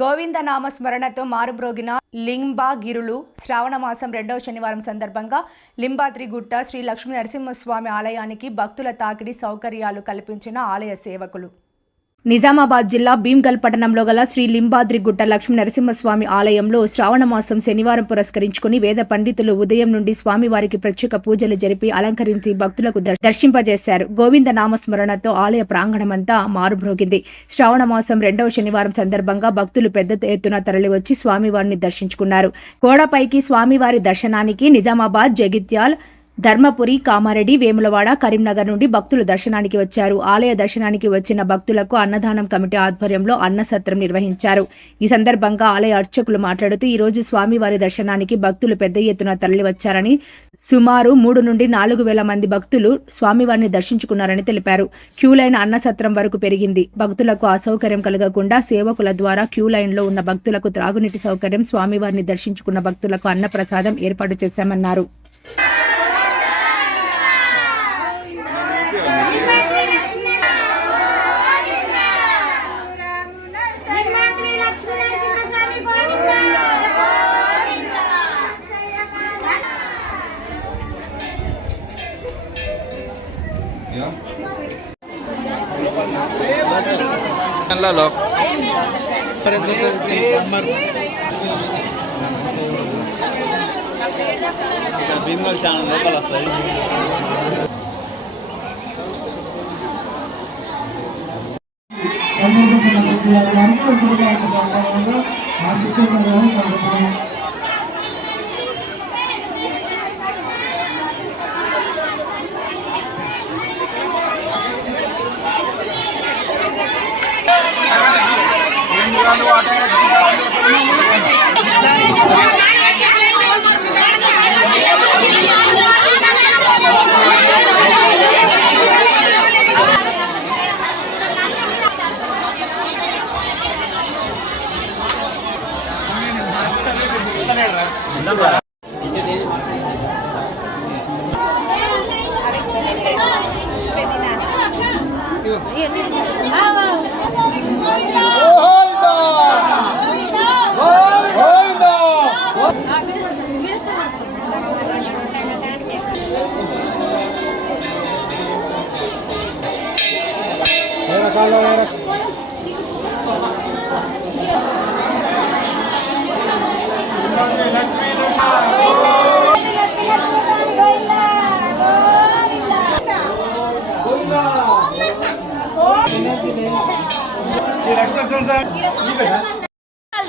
గోవిందనామ స్మరణతో మారుబ్రోగిన లింబాగిరులు శ్రావణమాసం 2వ శనివారం సందర్భంగా లింబాద్రిగుట్ట శ్రీ లక్ష్మీ నరసింహస్వామి ఆలయానికి భక్తుల తాకిడి సౌకర్యాలు కల్పించిన ఆలయ సేవకులు. నిజామాబాద్ జిల్లా భీమ్గల్ పట్టణంలో గల శ్రీ లింబాద్రిగుట్ట లక్ష్మీ నరసింహస్వామి ఆలయంలో శ్రావణమాసం శనివారం పురస్కరించుకుని వేద పండితులు ఉదయం నుండి స్వామివారికి ప్రత్యేక పూజలు జరిపి అలంకరించి భక్తులకు దర్శింపజేశారు. గోవింద నామస్మరణతో ఆలయ ప్రాంగణమంతా మారుమ్రోగింది. శ్రావణమాసం 2వ శనివారం సందర్భంగా భక్తులు పెద్ద ఎత్తున తరలివచ్చి స్వామివారిని దర్శించుకున్నారు. గోడపైకి స్వామివారి దర్శనానికి నిజామాబాద్, జగిత్యాల్, ధర్మపురి, కామారెడ్డి, వేములవాడ, కరీంనగర్ నుండి భక్తులు దర్శనానికి వచ్చారు. ఆలయ దర్శనానికి వచ్చిన భక్తులకు అన్నదానం కమిటీ ఆధ్వర్యంలో అన్నసత్రం నిర్వహించారు. ఈ సందర్భంగా ఆలయ అర్చకులు మాట్లాడుతూ ఈ రోజు స్వామివారి దర్శనానికి భక్తులు పెద్ద ఎత్తున తరలివచ్చారని, సుమారు 3 నుండి 4 వేల మంది భక్తులు స్వామివారిని దర్శించుకున్నారని తెలిపారు. క్యూలైన్ అన్నసత్రం వరకు పెరిగింది. భక్తులకు అసౌకర్యం కలగకుండా సేవకుల ద్వారా క్యూలైన్లో ఉన్న భక్తులకు త్రాగునీటి సౌకర్యం, స్వామివారిని దర్శించుకున్న భక్తులకు అన్నప్రసాదం ఏర్పాటు చేశామన్నారు. భీమ్గల్ ఛానల్ లోపల వస్తాయి.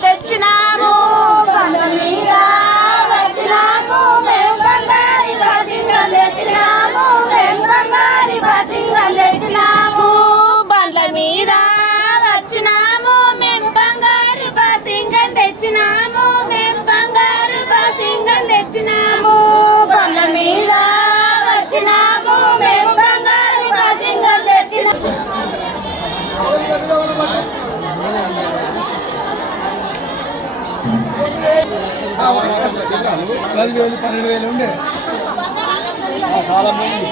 తెచ్చినాము బండమీద వచ్చినాము మేము బంగారి బాసింగం తెచ్చినాము మేము బంగారి బాసింగం తెచ్చినాము బండ్ల మీద వచ్చినాము మేము బంగారు బాసింగం తెచ్చినాము మేము బంగారు బాసింగం తెచ్చినాము బండ్ల మీద వచ్చినాము మేము బంగారు బాసింగం తెచ్చినాము. 10,000 ఉండే చాలా మంది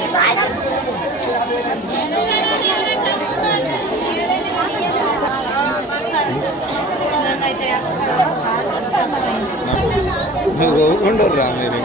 ఉండరు రా మీరు.